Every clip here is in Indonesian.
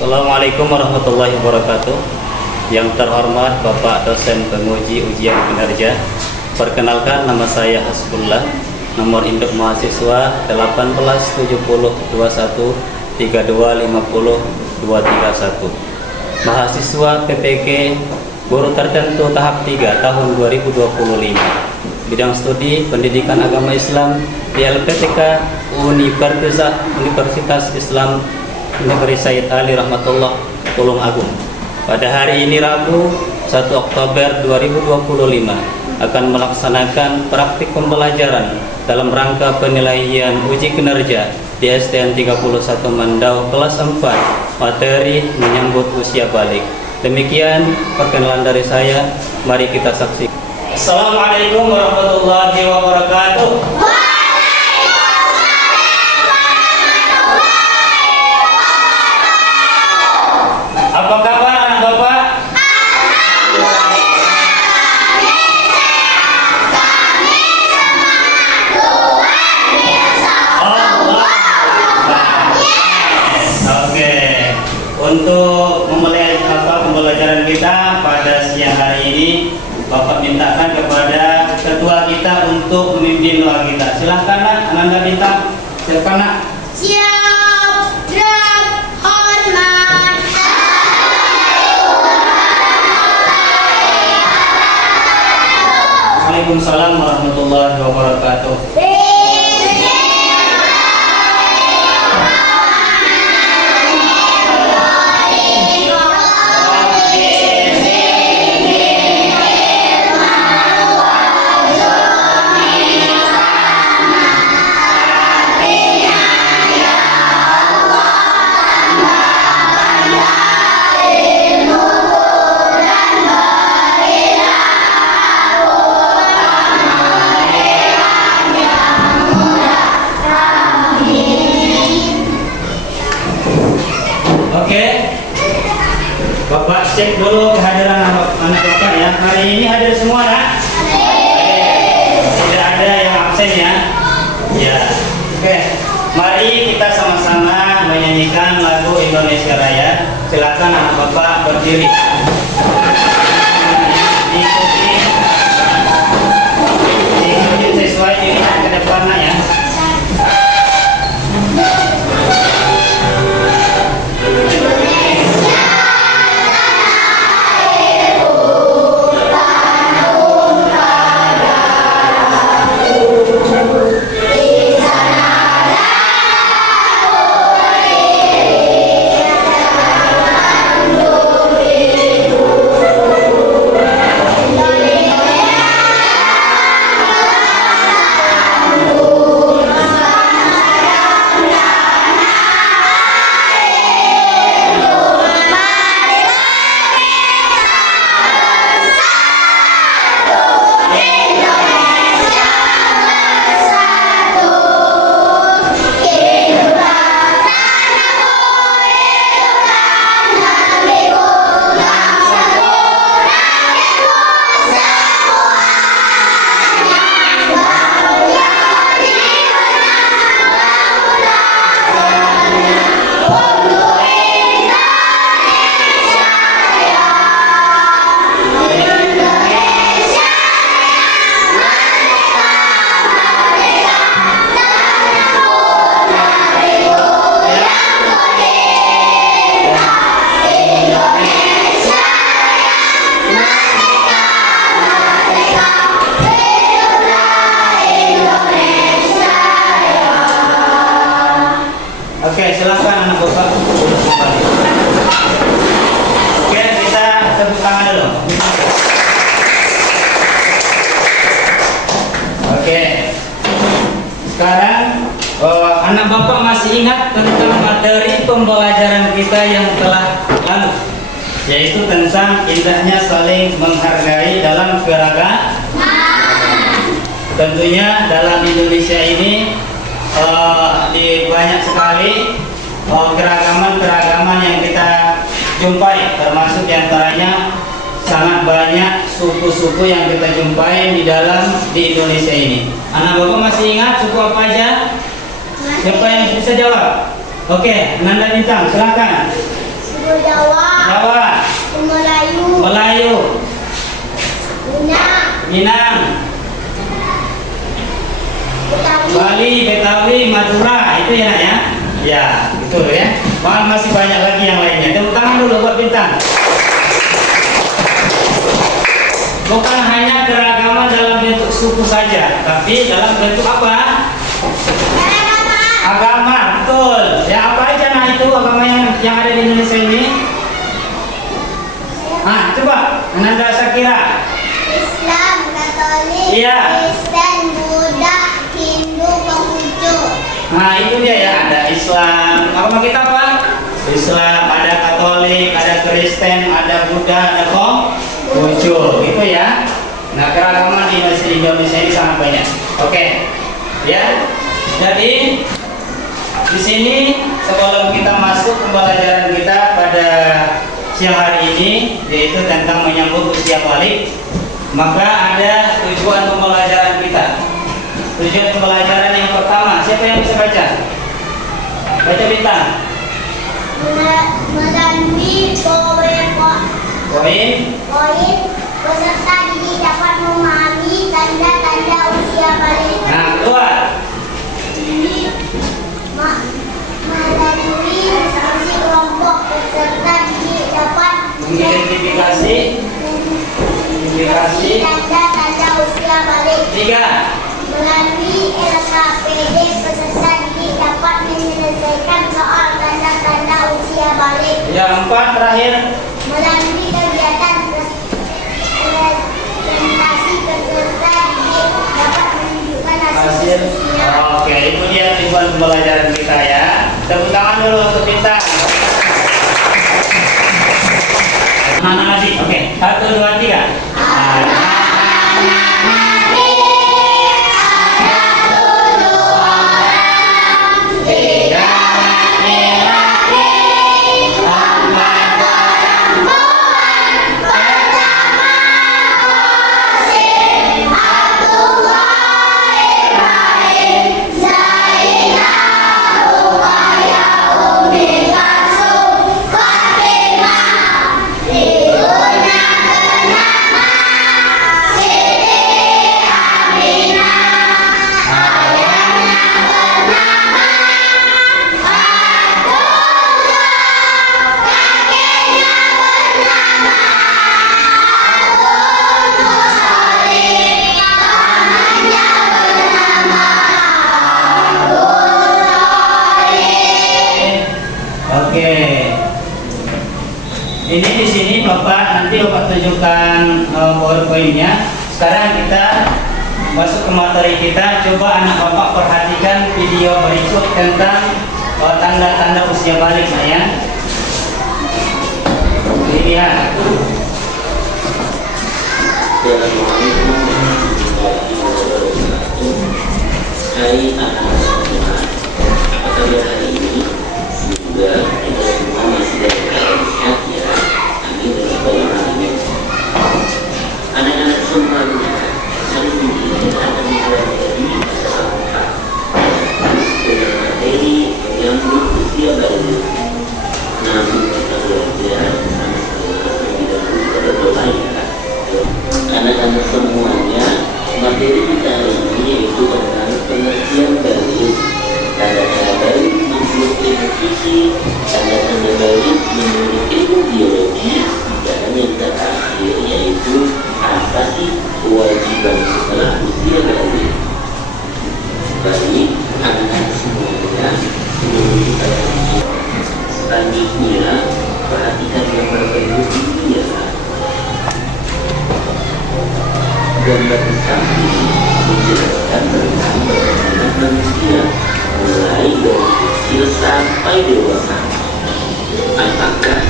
Assalamualaikum warahmatullahi wabarakatuh. Yang terhormat Bapak dosen penguji ujian kinerja, perkenalkan nama saya Hasbullah. Nomor induk mahasiswa 18+702132502231. Mahasiswa PPK Guru Tertentu tahap 3 tahun 2025. Bidang studi Pendidikan Agama Islam di LPTK Universitas Islam Negeri Said Ali Rahmatullah Tulung Agung. Pada hari ini Rabu 1 Oktober 2025 akan melaksanakan praktik pembelajaran dalam rangka penilaian uji kinerja di STN 31 Mandau kelas 4 materi menyambut usia balik. Demikian perkenalan dari saya, mari kita saksikan. Assalamualaikum warahmatullahi wabarakatuh. Apa kabar anak Bapak? Oke. Untuk memulai pembelajaran kita pada siang hari ini, Bapak mintakan kepada ketua kita untuk memimpin doa kita. Silahkan nak, Ananda Bintang. Silahkan nak. Siap, gerak, hormat. Waalaikumsalam warahmatullahi wabarakatuh. Bapak cek dulu kehadiran anak Bapak ya. Hari ini hadir semua nak? Tidak ada yang absen ya? Ya. Oke. Mari kita sama-sama menyanyikan lagu Indonesia Raya. Silakan anak Bapak berdiri. Diikuti sesuai ini ke depannya ya. Oke, silakan anak Bapak duduk kembali. Oke, kita tepuk tangan dulu. Oke. Sekarang anak Bapak masih ingat tentang materi pembelajaran kita yang telah lalu, yaitu tentang indahnya saling menghargai dalam keragaman. Tentunya dalam Indonesia ini di banyak sekali keragaman-keragaman yang kita jumpai, termasuk diantaranya sangat banyak suku-suku yang kita jumpai di Indonesia ini. Anak Bapak masih ingat suku apa aja? Siapa yang bisa jawab? Oke, Nanda Bintang, silakan. Suku Jawa. Jawa, Melayu. Melayu, Minang, Bali, Betawi, Madura, itu ya nak ya? Ya, betul ya. Masih banyak lagi yang lainnya. Tepuk tangan dulu buat Bintang. Bukan hanya keragaman dalam bentuk suku saja, tapi dalam bentuk apa? Agama, betul. Ya apa aja nah itu agama yang ada di Indonesia ini? Ah, coba Ananda Syakira. Islam, Katolik, Iya. Kristen, Buddha, Hindu, Konghucu. Nah itu dia ya, ada Islam. Agama kita apa? Islam, ada Katolik, ada Kristen, ada Buddha, ada Konghucu, gitu ya. Nah keragaman di Indonesia ini sangat banyak. Oke, ya. Jadi di sini sebelum kita masuk pembelajaran kita pada siang hari ini, yaitu tentang menyambut usia balik, maka ada tujuan pembelajaran kita. Tujuan pembelajaran yang pertama, siapa yang bisa baca? Baca Bintang. Melalui poin peserta didik dapat memahami tanda-tanda usia balik. Nah, keluar. Melalui diskusi kelompok peserta didik dapat Mengidentifikasi tanda-tanda usia balik. 3. Melalui LKPD peserta didik dapat menyelesaikan soal tanda-tanda usia balik. Yang 4 terakhir. Melalui kegiatan presentasi peserta didik dapat menunjukkan hasil usia. Oke, itu dia tujuan pembelajaran kita ya. Tepuk tangan dulu untuk Bintang. Anak-anak lagi. Oke, 1, 2, 3. Oke. Ini di sini Bapak tunjukkan PowerPoint-nya. Sekarang kita masuk ke materi kita. Coba anak Bapak perhatikan video berikut tentang tanda-tanda usia balik ya. Lihat. Hai anak-anak semua, apa kabar hari ini? Semoga kita semua masih dalam keadaan sehat ya. Amin dan rabbal alamin. Anak-anak semuanya, hari ini akan mempelajari masalah dengan materi yang berusia balik. Namun kita belajar sama-sama terlebih dahulu pada doa ya. Anak-anak semuanya, materi kita hari ini yaitu tentang pengertian balik. Tanda-tanda balik menurut ilmu fisik, tanda-tanda balik menurut ilmu biologi, dan yang terakhir yaitu apa sih kewajiban setelah usia balik. Baik, anak-anak semuanya, sebelum kita lanjut, selanjutnya perhatikan gambar berikut ini ya. Gambar di samping menjelaskan tentang perkembangan manusia mulai dari kecil sampai dewasa. Apakah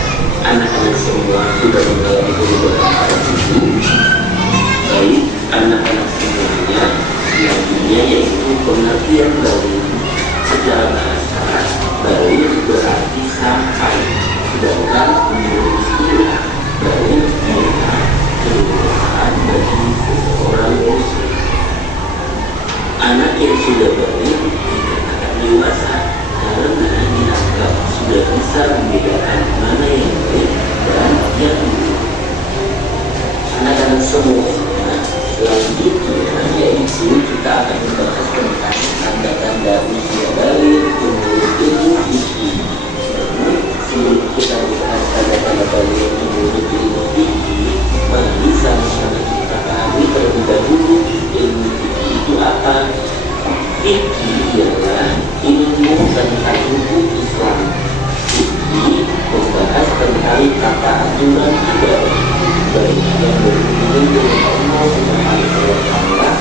anak-anak semua sudah mengalami perubahan pada tubuh? Baik, anak-anak semuanya, selanjutnya yaitu pengertian balik. Secara bahasa, balik berarti sampai, sedangkan menurut istilah balik adalah kebebasan bagi seseorang muslim. Anak yang sudah balik dikatakan dewasa karena dianggap sudah bisa membedakan mana yang kita lihat tanda-tanda balik menurut ilmu fikih, maka bisa kita pahami terlebih dahulu ilmu fikih itu apa. Fikih ialah ilmu tentang hukum Islam. Fikih membahas tentang tata aturan ibadah, baik yang berhubungan dengan Allah Subhanahu wa Ta'ala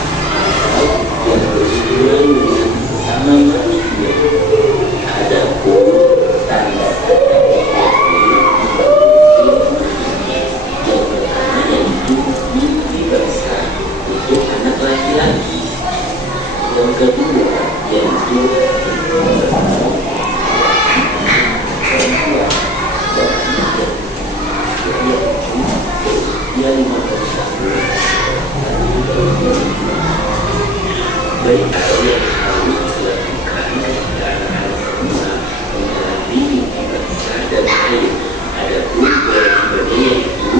atau yang berhubungan dengan sesama manusia. Adapun tanda-tanda yang pertama yaitu mimpi basah untuk anak laki-laki. Yang kedua yaitu baik atau yang harus dilakukan ketika anak semua mengalami mimpi basah dan haid. Adapun kewajibannya yaitu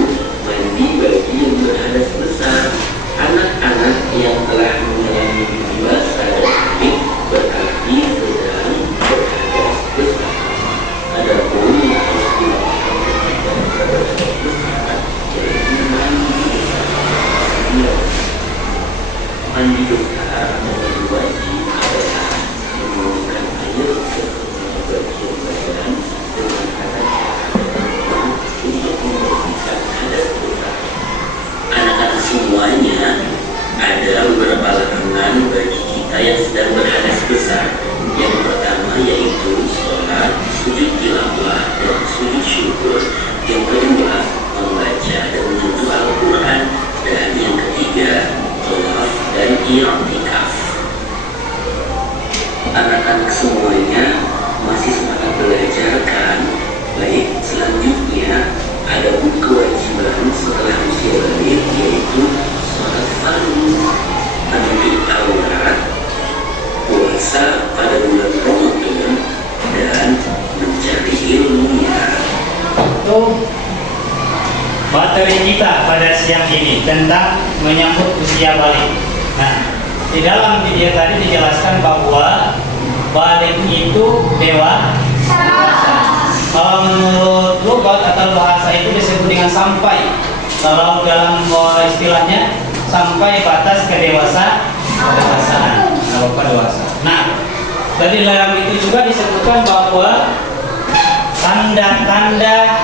mandi bagi yang berhadas besar. Anak-anak yang telah mengalami mimpi basah dan haid berarti sedang berhadas besar. Adapun yang harus dilakukan ketika berhadas besar yaitu mandi besar menjadi wajib adalah menuangkan air ke semua bagian badan dengan kata cara untuk membersihkan hadas besar. Anak-anak semuanya, ada beberapa larangan bagi kita yang sedang berhadas besar. Yang pertama yaitu sholat, sujud tilawah, dan sujud syukur. Yang kedua membaca dan menyentuh Al-Quran. Dan yang ketiga tawaf dan i'tikaf. Anak-anak semuanya masih semangat belajar kan? Baik, selanjutnya ada kewajiban setelah usia balik yaitu sholat fardu, menutup aurat, puasa pada bulan Ramadan, dan mencari ilmunya. Itu materi kita pada siang ini tentang menyambut usia balik. Nah, di dalam video tadi dijelaskan bahwa balik itu dewasa. Kalau menurut lugat atau bahasa itu disebut dengan sampai. Kalau dalam istilahnya sampai batas kedewasaan. Nah, dari dalam itu juga disebutkan bahwa tanda-tanda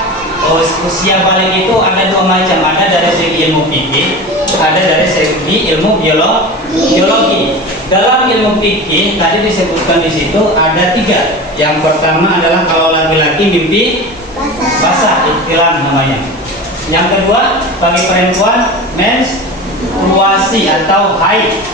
usia balik itu ada dua macam. Ada dari segi ilmu fikih, ada dari segi ilmu biologi. Dalam ilmu fikih tadi disebutkan di situ ada tiga. Yang pertama adalah kalau laki-laki mimpi basah, ihtilam namanya. Yang kedua bagi perempuan menstruasi atau haid.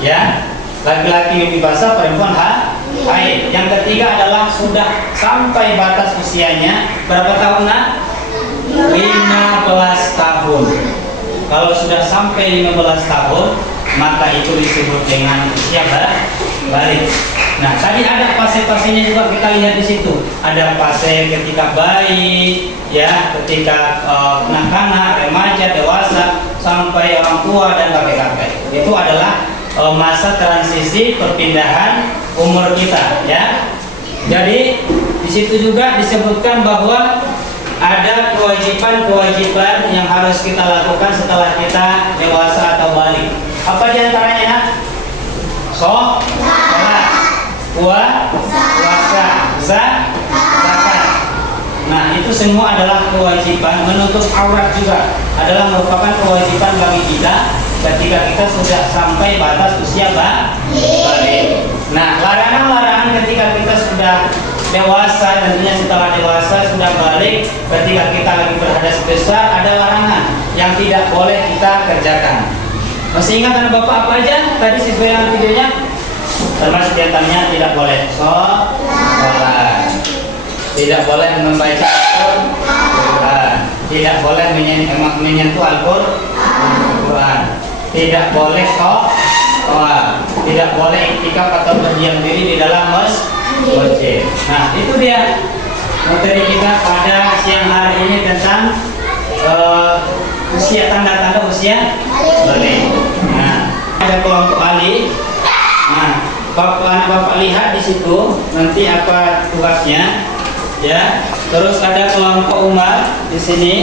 Ya, laki-laki mimpi basah, perempuan haid. Yang ketiga adalah sudah sampai batas usianya berapa tahun nak? 15 tahun. Kalau sudah sampai 15 tahun, maka itu disebut dengan usia balik. Nah, tadi ada fase-fasenya juga kita lihat di situ. Ada fase ketika bayi, ya, ketika kanak-kanak, remaja, dewasa, sampai orang tua dan kakek-kakek. Itu adalah masa transisi perpindahan umur kita, ya. Jadi di situ juga disebutkan bahwa ada kewajiban-kewajiban yang harus kita lakukan setelah kita dewasa atau balik. Apa diantaranya? Sholat, puasa, zakat. Nah, itu semua adalah kewajiban. Menutup aurat juga adalah merupakan kewajiban bagi kita ketika kita sudah sampai batas usia balik. Nah, larangan-larangan ketika kita sudah dewasa, tentunya setelah dewasa sudah balik, ketika kita lagi berhadas besar, ada larangan yang tidak boleh kita kerjakan. Masih ingat anak bapak apa aja tadi sesuai dengan videonya? Termasuk diantaranya tidak boleh sholat, tidak boleh membaca Al-Quran, tidak boleh menyentuh Al-Quran, tidak boleh tidak boleh iktikaf atau berdiam diri di dalam masjid. Nah, itu dia materi kita pada siang hari ini tentang usia, tanda-tanda usia balik. Nah, ada kelompok ahli. Nah, bapak lihat di situ nanti apa tugasnya, ya. Terus ada kelompok Umar di sini.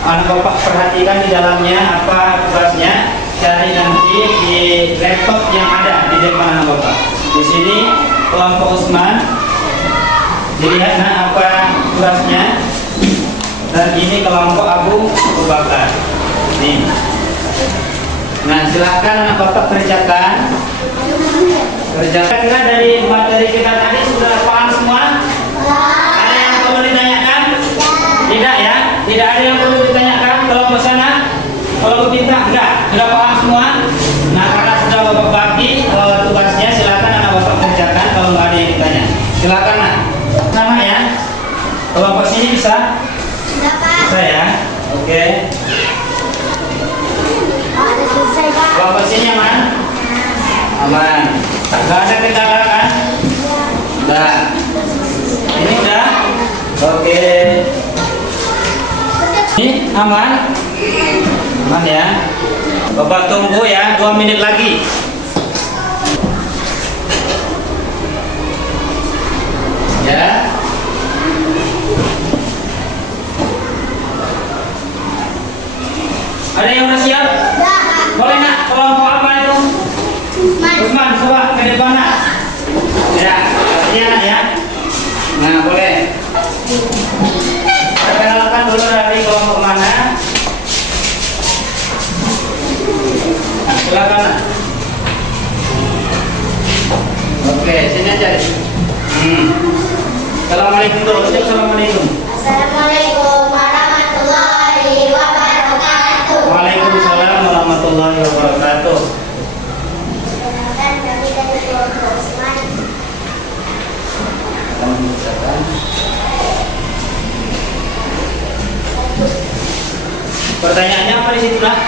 Anak bapak perhatikan di dalamnya apa tugasnya. Cari nanti di laptop yang ada di depan anak bapak. Di sini kelompok Usman. Dilihat apa tugasnya. Dan ini kelompok Abu Bakar. Nih. Nah, silahkan anak bapak kerjakan. Kira dari materi kita tadi sudah paham semua? Ada yang perlu ditanyakan? Tidak ya? Tidak ada yang perlu ditanyakan? Kelompok sana? Kelompok kita? Enggak? Sudah paham semua? Nah, karena sudah bapak bagi tugasnya, silakan anak bapak kerjakan kalau nggak ada yang ditanya. Silakan nak. Sama ya? Kelompok sini bisa? Bisa ya? Oke. Kelompok sini aman? Aman. Gak ada kendala kan? Udah. Ini udah? Oke. Ini aman? Aman ya? Bapak tunggu ya 2 menit lagi. Ya. Ada yang udah siap? Boleh nak? Kelompok apa itu? Usman, coba ke depan nak. Ya, iya nak ya. Nah, boleh. Kita kenalkan dulu dari kelompok mana. Nah, silakan nak. Oke, sini aja. Assalamualaikum dulu. Assalamualaikum. Assalamualaikum warahmatullahi wabarakatuh. Waalaikumsalam warahmatullahi wabarakatuh. Perkenalkan kami dari kelompok Usman. Pertanyaannya apa di situ lah?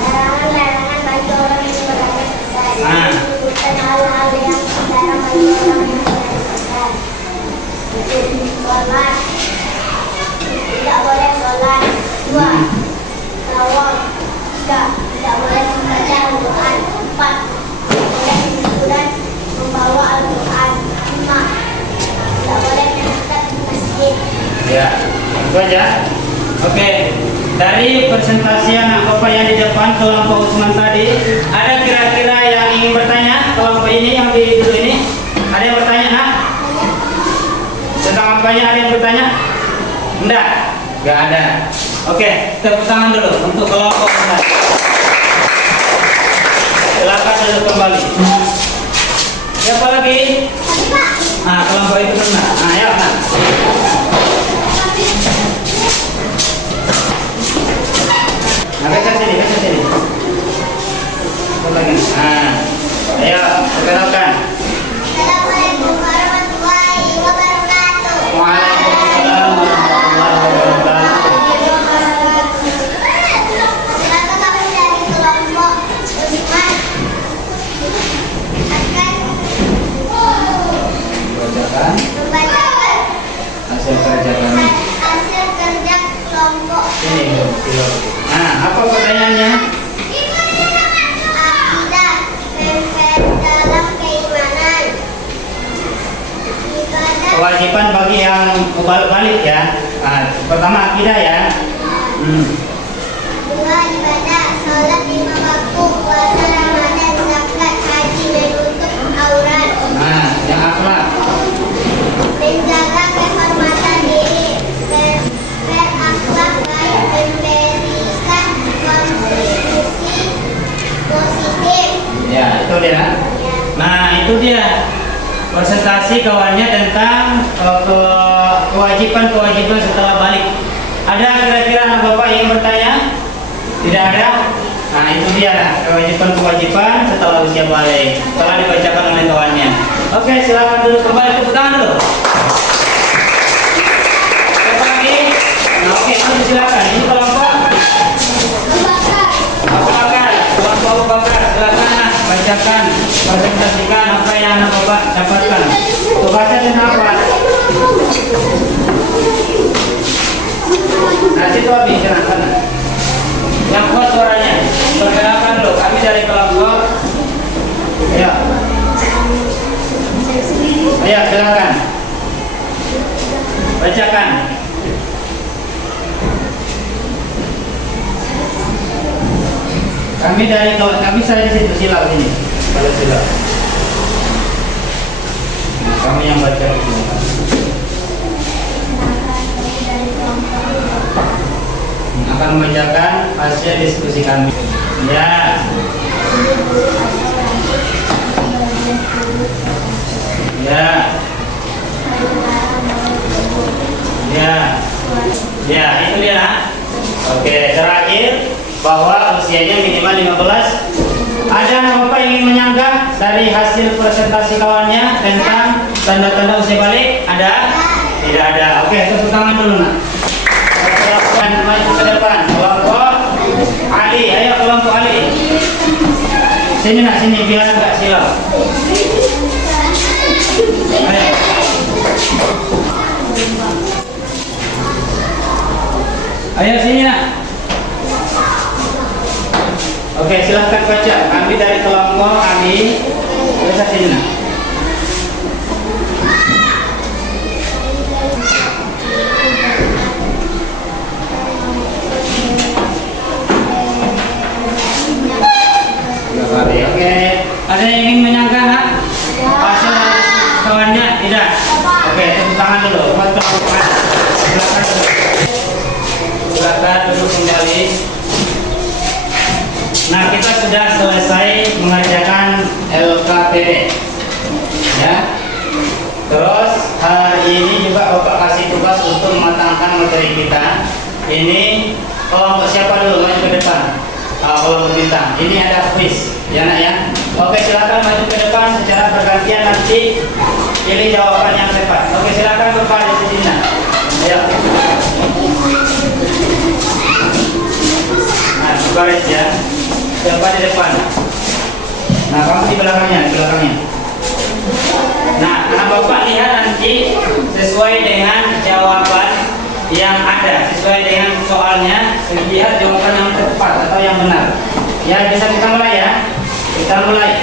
Larangan bagi orang yang berada besar. Nah. Menyebutkan hal-hal yang dilarang bagi orang yang berada besar. Sholat. Tidak boleh sholat. 2. Tawaf. 3. Tidak boleh membaca Al-Quran. 4. Tidak boleh hiburan membawa Al-Quran. 5. Tidak boleh menatap di masjid. Ya, itu aja. Oke, dari presentasi anak bapak yang di depan kelompok Usman tadi, ada kira-kira yang ingin bertanya kelompok ini yang di dulu ini? Ada yang bertanya nak? Tentang apanya ada yang bertanya? Enggak? Enggak ada. Oke, tepuk tangan dulu untuk kelompok Usman. Silakan duduk kembali. Siapa lagi? Nah, kelompok itu benar. Nah, ya kan? Nah, ke sini. Apa lagi? Nah, ayo, perkenalkan. Assalamualaikum warahmatullahi wabarakatuh. Waalaikumsalam warahmatullahi wabarakatuh. Silakan kami dari kelompok Usman akan Bacakan membacakan hasil kerja kami. hasil kerja kelompok Ini, nah, apa pertanyaannya? akidah dalam keimanan ibadah Kewajiban bagi yang balik ya. Nah, pertama akidah ya. dua ibadah sholat 5 waktu puasa Ramadan zakat haji menutup aurat Nah, yang akhlak. menjaga kehormatan diri berakhlak baik memberikan kontribusi positif. Ya, itu dia. Nah, itu dia presentasi kawannya tentang kewajiban setelah balik. Ada kira-kira anak bapak yang bertanya? Tidak ada? Nah, itu dia kewajiban setelah usia balik. Setelah dibacakan oleh kawannya. Oke, silakan dulu kembali, tepuk tangan dulu. Siapa lagi? Nah, oke, nanti silakan. Ini kelompok Abu Bakar. Kelompok Abu Bakar, silakan bacakan, presentasikan apa yang anak bapak dapatkan. Tugasnya tentang apa? Nah, situ habis sana. Yang kuat suaranya. Perkenalkan dulu, kami dari kelompok. Ya. Ayo, silakan. Bacakan mengerjakan? Kami saya di situ silau sini. Pada silau. Nah, kami yang baca di sini. Akan membacakan hasil diskusi kami. Ya. Ya. Ya. Ya, itu dia nak. Oke, terakhir bahwa usianya minimal 15. Ada anak bapak ingin menyanggah dari hasil presentasi kawannya tentang tanda-tanda usia balik? Ada? Tidak ada. Oke, tepuk tangan dulu nak. Maju ke depan. Kelompok Ali, ayo kelompok Ali. Sini nak, sini biar enggak silau. Ayo. Ayo sini nak. Oke, silahkan baca. Kami dari kelompok Ali. Baca sini nak. Oke, ada yang ingin menyanggah nak? Hasil dari kawannya? Tidak. Oke, tepuk tangan dulu. Silakan duduk kembali. Nah, kita sudah selesai mengerjakan LKPD. Ya. Terus hari ini juga Bapak kasih tugas untuk mematangkan materi kita. Ini kelompok siapa dulu maju ke depan? Kelompok bintang. Ini ada quiz, ya nak ya. Oke, silakan maju ke depan secara bergantian, nanti pilih jawaban yang tepat. Oke, silakan Bapak di sini nak. Ayo. Nah, baris ya. Bapak di depan. Nah, kamu di belakangnya, di belakangnya. Nah, anak Bapak lihat nanti sesuai dengan jawaban yang ada, sesuai dengan soalnya, lihat jawaban yang tepat atau yang benar. Ya, bisa kita mulai ya. Kita mulai.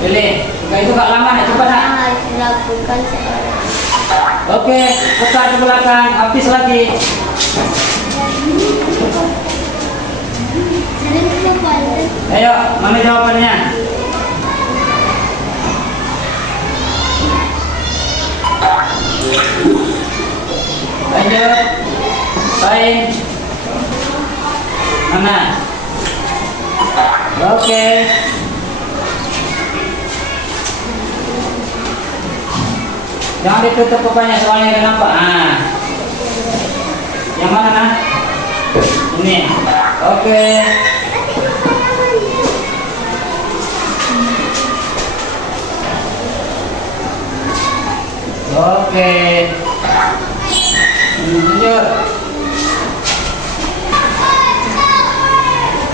Pilih. Itu gak lama nih, coba nak. Dilakukan seorang. Oke, putar ke belakang, habis lagi. Ayo, mana jawabannya? Lanjut. Lain. Mana? Oke. Jangan ditutup pokoknya, soalnya kenapa? Ah. Yang mana nah? Ini. Oke. Oke. Lanjut.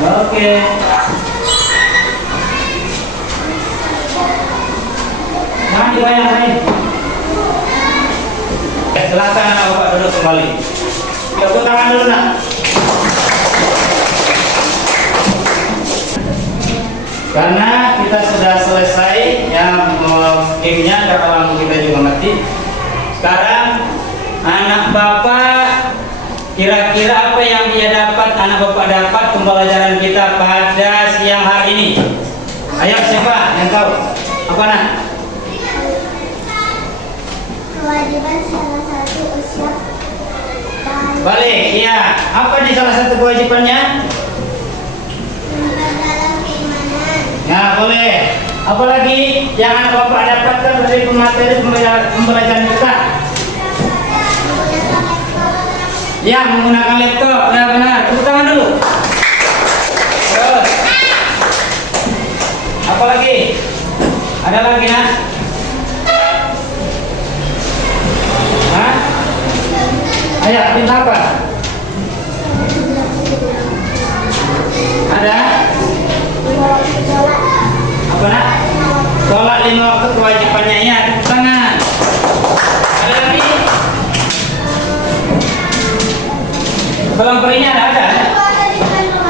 Oke. Jangan dibayangin. Silakan Bapak duduk kembali. Tepuk tangan dulu nak. Karena kita sudah selesai ya gamenya, kata lampu kita juga mati. Sekarang anak Bapak kira-kira apa yang dia dapat, anak Bapak dapat pembelajaran kita pada siang hari ini? Ayo siapa yang tahu? Apa nak? Kewajiban salah satu usia Balik, iya. Apa di salah satu kewajibannya? dalam keimanan. Ya, boleh. Apalagi yang anak Bapak dapatkan dari materi pembelajaran kita? Ya, menggunakan laptop. Ya, benar. Tepuk tangan dulu. Terus. Apalagi? Ada lagi, nak? Hah? Ayo, minta apa? Ada? Apa nak? Sholat 5 waktu kewajibannya ya, tepuk tangan. Ada lagi? Belum perinya ada?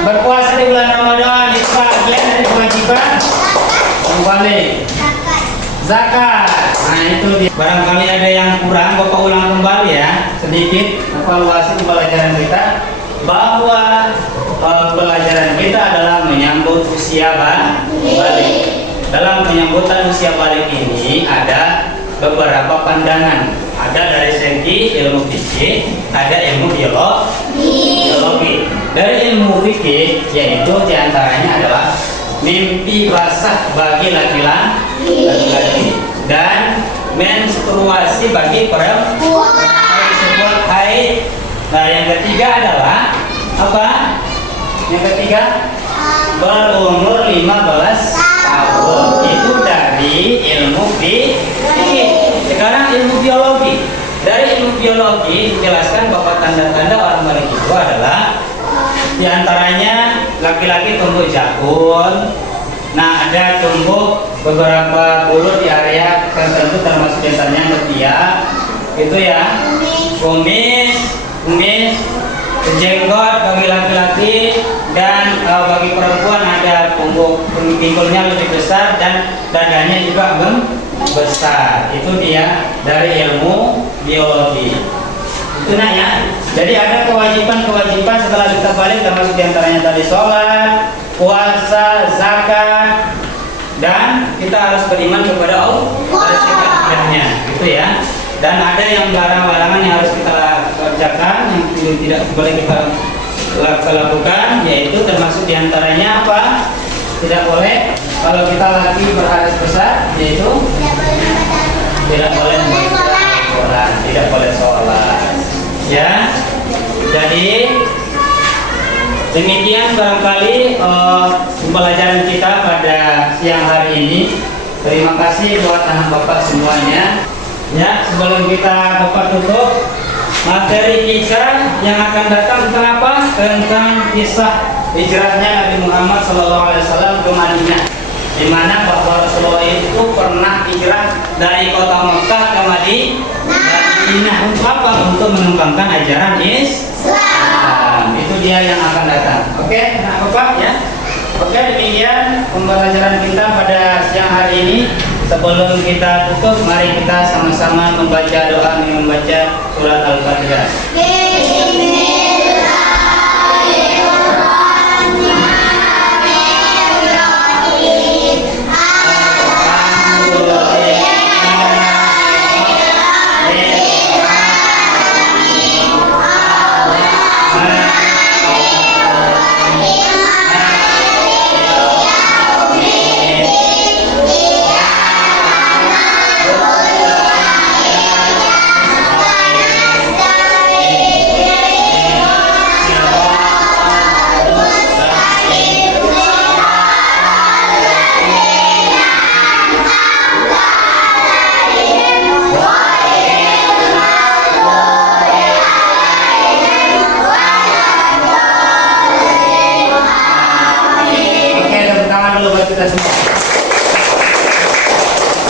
Berpuasa di bulan Ramadan itu bagian dari kewajiban kembali zakat. Nah itu dia. Barangkali ada yang kurang, Bapak ulang kembali ya sedikit evaluasi pembelajaran kita bahwa pelajaran kita adalah menyambut usia balik. Dalam penyambutan usia balik ini ada beberapa pandangan. Ada dari segi ilmu fikih, ada ilmu biologi. Dari ilmu fikih yaitu diantaranya adalah mimpi basah bagi laki-laki dan menstruasi bagi perempuan disebut haid. Nah yang ketiga adalah apa? Yang ketiga berumur 15 tahun. Itu dari ilmu fikih. Sekarang ilmu biologi. Dari ilmu biologi dijelaskan bahwa tanda-tanda orang balik itu adalah diantaranya laki-laki tumbuh jakun. Nah ada tumbuh beberapa bulu di area tertentu termasuk diantaranya ketiak. Itu ya. Kumis, jenggot bagi laki-laki dan bagi perempuan ada pinggulnya lebih besar dan dadanya juga besar. Itu dia dari ilmu biologi. Itu nah ya. Jadi ada kewajiban setelah kita balik termasuk diantaranya tadi sholat, puasa, zakat, dan kita harus beriman kepada Allah. Harus kita ibadahnya, gitu ya. Dan ada yang larangan-larangan yang harus kita kerjakan, yang tidak boleh kita lakukan, yaitu termasuk diantaranya apa? Tidak boleh kalau kita lagi berhadas besar, yaitu tidak boleh sholat, tidak boleh sholat. Ya, jadi demikian barangkali pembelajaran kita pada siang hari ini. Terima kasih buat anak bapak semuanya. Ya, sebelum kita bapak tutup, materi kita yang akan datang tentang apa? Tentang kisah hijrahnya Nabi Muhammad SAW ke Madinah, di mana bahwa Rasulullah itu pernah hijrah dari kota Mekah ke Madinah. Untuk apa? Untuk mengembangkan ajaran Islam. Itu dia yang akan datang. Oke, nah bapak ya. Oke, demikian pembelajaran kita pada siang hari ini. Sebelum kita tutup, mari kita sama-sama membaca doa dengan membaca surat Al-Fatihah.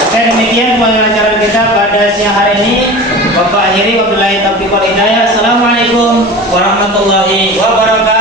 Oke, demikian pembelajaran kita pada siang hari ini. Bapak akhiri wabillahi taufiq wal hidayah. Assalamualaikum warahmatullahi wabarakatuh.